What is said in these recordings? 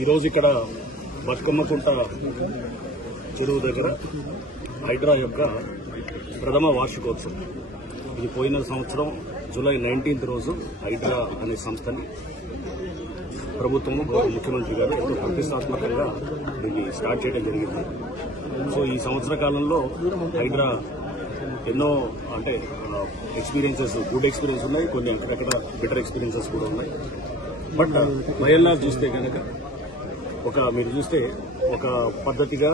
ఈరోజు ఇక్కడ బతుకమ్మకుంట చెరువు దగ్గర హైడ్రా యొక్క ప్రథమ వార్షికోత్సవం. ఇది పోయిన సంవత్సరం జూలై 19th రోజు హైడ్రా అనే సంస్థని ప్రభుత్వం ముఖ్యమంత్రి గారు ఎంతో ప్రతిష్టాత్మకంగా దీన్ని స్టార్ట్ చేయడం జరిగింది. సో ఈ సంవత్సర కాలంలో హైడ్రా ఎన్నో ఎక్స్పీరియన్సెస్, గుడ్ ఎక్స్పీరియన్స్ ఉన్నాయి, కొన్ని అక్కడక్కడ బెటర్ ఎక్స్పీరియన్సెస్ కూడా ఉన్నాయి. బట్ బయల్లా చూస్తే కనుక మీరు చూస్తే ఒక పద్ధతిగా,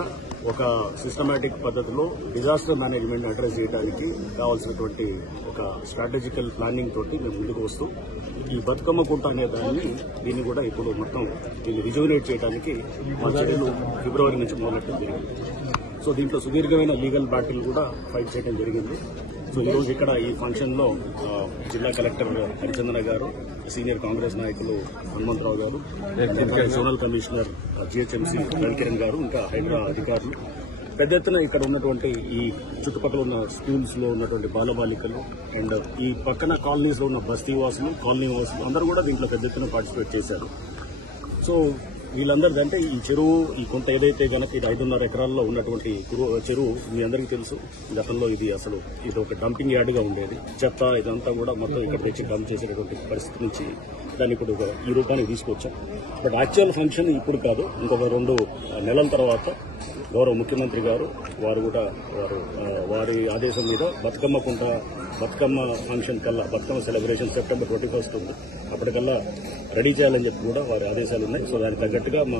ఒక సిస్టమేటిక్ పద్ధతిలో డిజాస్టర్ మేనేజ్మెంట్ అడ్రస్ చేయడానికి కావాల్సినటువంటి ఒక స్ట్రాటజికల్ ప్లానింగ్ తోటి మేము ముందుకు వస్తూ ఈ బతుకమ్మ కుంట అనే దీన్ని కూడా ఇప్పుడు మొత్తం దీన్ని రిజువనేట్ చేయడానికి మా చర్యలు ఫిబ్రవరి నుంచి మొదలెట్టడం జరిగింది. సో దీంట్లో సుదీర్ఘమైన లీగల్ బ్యాటిల్ కూడా ఫైట్ చేయడం జరిగింది. సో ఈరోజు ఇక్కడ ఈ ఫంక్షన్ లో జిల్లా కలెక్టర్ హరిచందన గారు, సీనియర్ కాంగ్రెస్ నాయకులు హనుమంతరావు గారు, జోనల్ కమిషనర్ జిహెచ్ఎంసీ రవికిరణ్ గారు, ఇంకా హైడ్రా అధికారులు పెద్ద ఎత్తున ఇక్కడ ఉన్నటువంటి ఈ చుట్టుపక్కల ఉన్న స్కూల్స్ లో ఉన్నటువంటి బాలబాలికలు అండ్ ఈ పక్కన కాలనీస్ లో ఉన్న బస్తీ వాసులు, కాలనీ వాసులు అందరూ కూడా దీంట్లో పెద్ద ఎత్తున పార్టిసిపేట్ చేశారు. సో వీళ్ళందరిదంటే ఈ చెరువు, ఈ కొంత ఏదైతే గనక ఇది 5.5 ఎకరాల్లో ఉన్నటువంటి చెరువు మీ అందరికీ తెలుసు. గతంలో ఇది ఒక డంపింగ్ యార్డ్ గా ఉండేది. చెత్త ఇదంతా కూడా మొత్తం ఇక్కడ తెచ్చి డంప్ చేసేటువంటి పరిస్థితి నుంచి దాన్ని ఇప్పుడు ఈ రూపానికి తీసుకొచ్చాం. బట్ యాక్చువల్ ఫంక్షన్ ఇప్పుడు కాదు, ఇంకొక 2 నెలల తర్వాత గౌరవ ముఖ్యమంత్రి గారు వారి ఆదేశం మీద బతుకమ్మ ఫంక్షన్ కల్లా, బతుకమ్మ సెలబ్రేషన్ సెప్టెంబర్ 21 ఉంది, అప్పటికల్లా రెడీ చేయాలని చెప్పి కూడా వారి ఆదేశాలు ఉన్నాయి. సో దానికి తగ్గట్టుగా మా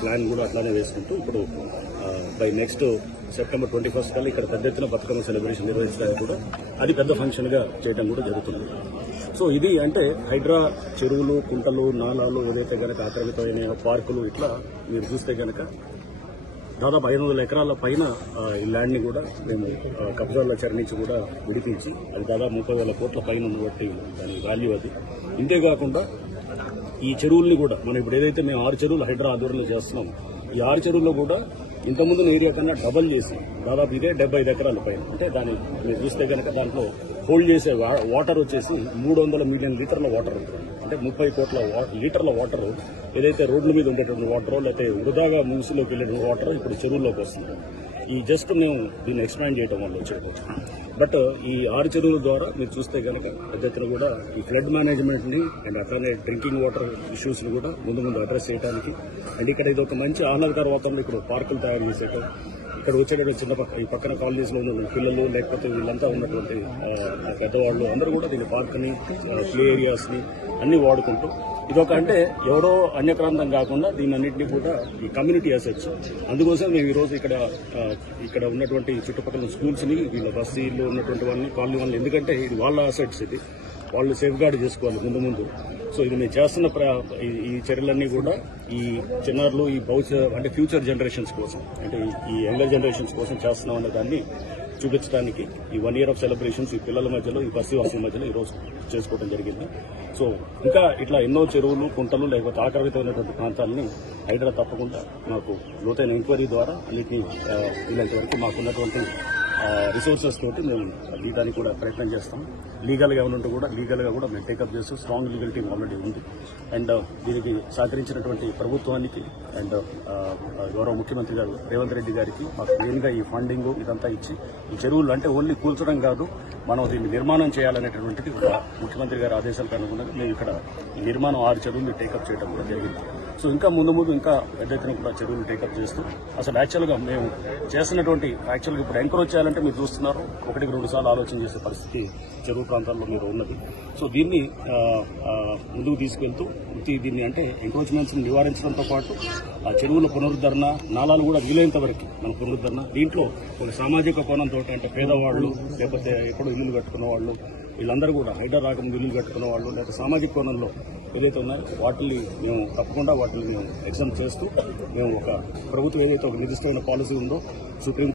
ప్లాన్ కూడా అట్లానే వేసుకుంటూ ఇప్పుడు బై నెక్స్ట్ సెప్టెంబర్ 21 కల్లా ఇక్కడ పెద్ద ఎత్తున బతుకమ్మ సెలబ్రేషన్ నిర్వహించడానికి కూడా అది పెద్ద ఫంక్షన్ గా చేయడం కూడా జరుగుతుంది. సో ఇది హైడ్రా చెరువులు, కుంటలు, నాలాలు ఏదైతే గనక ఆక్రమితమైన పార్కులు, ఇట్లా మీరు చూస్తే గనక దాదాపు 500 ఎకరాల పైన ఈ ల్యాండ్ ని కూడా మేము కబ్జాల నుంచి కూడా విడిపించి అది దాదాపు 30,000 కోట్ల పైన ఉన్నటువంటి దాని వాల్యూ అది. ఇంతేకాకుండా ఈ చెరువుల్ని కూడా మనం ఇప్పుడు ఏదైతే మేము 6 చెరువులు హైడ్రా ఆధ్వర్యంలో చేస్తున్నాం, ఈ 6 చెరువుల్లో కూడా ఇంతకుముందు ఏరియా కన్నా డబల్ చేసి దాదాపు ఇదే 75 ఎకరాల పైన దాన్ని మీరు చూస్తే కనుక దాంట్లో హోల్డ్ చేసే వాటర్ వచ్చేసి 300 మిలియన్ లీటర్ల వాటర్ ఉంటుంది. 30 కోట్ల లీటర్ల వాటర్ ఏదైతే రోడ్ల మీద ఉండేటువంటి వాటర్, లేకపోతే వృధాగా మూసిలోకి వెళ్ళేటువంటి వాటర్ ఇప్పుడు చెరువుల్లోకి వస్తుంది. ఈ జస్ట్ మేము దీన్ని ఎక్స్పాండ్ చేయడం వల్ల వచ్చేయవచ్చు. బట్ ఈ 6 చెరువుల ద్వారా మీరు చూస్తే కనుక పెద్ద ఎత్తున కూడా ఈ ఫ్లడ్ మేనేజ్మెంట్ ని అండ్ అట్లానే డ్రింకింగ్ వాటర్ ఇష్యూస్ ని కూడా ముందు అడ్రస్ చేయడానికి అండ్ ఇక్కడ ఇది ఒక మంచి ఆహ్లాదకర వాతావరణంలో ఇక్కడ పార్కులు తయారు చేసేటం, ఇక్కడ వచ్చేటటువంటి ఈ పక్కన కాలనీస్ లో ఉన్న పిల్లలు లేకపోతే వీళ్ళంతా ఉన్నటువంటి పెద్దవాళ్ళు అందరూ కూడా దీని పార్క్ ని, ప్లే ఏరియాస్ ని అన్ని వాడుకుంటూ ఇదొక ఎవరో అన్యక్రాంతం కాకుండా దీని అన్నింటినీ కూడా ఈ కమ్యూనిటీ అసెట్స్. అందుకోసం మేము ఈ రోజు ఇక్కడ ఉన్నటువంటి చుట్టుపక్కల స్కూల్స్ ని, వీళ్ళ బస్తీల్లో ఉన్నటువంటి వాళ్ళని, కాలనీ వాళ్ళని, ఎందుకంటే ఇది వాళ్ళ అసెట్స్, ఇది వాళ్ళు సేఫ్ గార్డ్ చేసుకోవాలి ముందు. సో ఇది మేము చేస్తున్న ఈ చర్యలన్నీ కూడా ఈ చిన్నారులు, ఈ ఫ్యూచర్ జనరేషన్స్ కోసం, ఈ యంగర్ జనరేషన్స్ కోసం చేస్తున్నాం అనే దాన్ని చూపించడానికి ఈ 1 year ఆఫ్ సెలబ్రేషన్స్ ఈ పిల్లల మధ్యలో, ఈ బస్తీవాసుల మధ్యలో ఈ రోజు చేసుకోవడం జరిగింది. సో ఇంకా ఇట్లా ఎన్నో చెరువులు, కుంటలు లేకపోతే ఆక్రమితమైనటువంటి ప్రాంతాలని హైడ్రా తప్పకుండా మాకు లోతైన ఎంక్వైరీ ద్వారా అన్నింటినీ వీళ్ళంత వరకు మాకున్నటువంటి రిసోర్సెస్ తోటి మేము దీనికి కూడా ప్రయత్నం చేస్తాం. లీగల్ గా ఉన్నట్టు కూడా లీగల్ గా కూడా మేము టేకప్ చేస్తూ స్ట్రాంగ్ లీగల్ టీమ్ ఆల్రెడీ ఉంది. అండ్ దీనికి సహకరించినటువంటి ప్రభుత్వానికి అండ్ గౌరవ ముఖ్యమంత్రి గారు రేవంత్ రెడ్డి గారికి మాకు మెయిన్ గా ఈ ఫండింగ్ ఇదంతా ఇచ్చి ఈ చెరువులు ఓన్లీ కూల్చడం కాదు, మనం దీన్ని నిర్మాణం చేయాలనేటువంటిది ముఖ్యమంత్రి గారి ఆదేశాలకు అనుగుణంగా మేము ఇక్కడ ఈ నిర్మాణం 6 చెరువులు టేకప్ చేయడం కూడా జరిగింది. సో ఇంకా ముందు ఇంకా పెద్ద ఎత్తున కూడా చెరువులు టేకప్ చేస్తూ అసలు యాక్చువల్గా మేము చేస్తున్నటువంటి ఇప్పుడు ఎంకరేజ్ చేయాలంటే మీరు చూస్తున్నారు 1-2 సార్లు ఆలోచన చేసే పరిస్థితి చెరువు ప్రాంతాల్లో మీరు ఉన్నది. సో దీన్ని ముందుకు తీసుకెళ్తూ దీన్ని ఎంక్రోచ్మెంట్స్ నివారించడంతో పాటు ఆ చెరువుల పునరుద్ధరణ, నాలాలు కూడా వీలైనంత వరకు మన పునరుద్ధరణ, దీంట్లో ఒక సామాజిక కోణంతో పేదవాళ్లు లేకపోతే ఎక్కడో ఇల్లు కట్టుకున్న వాళ్ళు వీళ్ళందరూ కూడా హైడ్రా రాకముందు ఇల్లు కట్టుకున్న వాళ్ళు లేకపోతే సామాజిక కోణంలో ఏదైతే ఉన్నాయో వాటిని మేము తప్పకుండా ఎగ్జామ్ చేస్తూ మేము ప్రభుత్వం ఏదైతే ఒక నిర్దిష్టమైన పాలసీ ఉందో సుప్రీం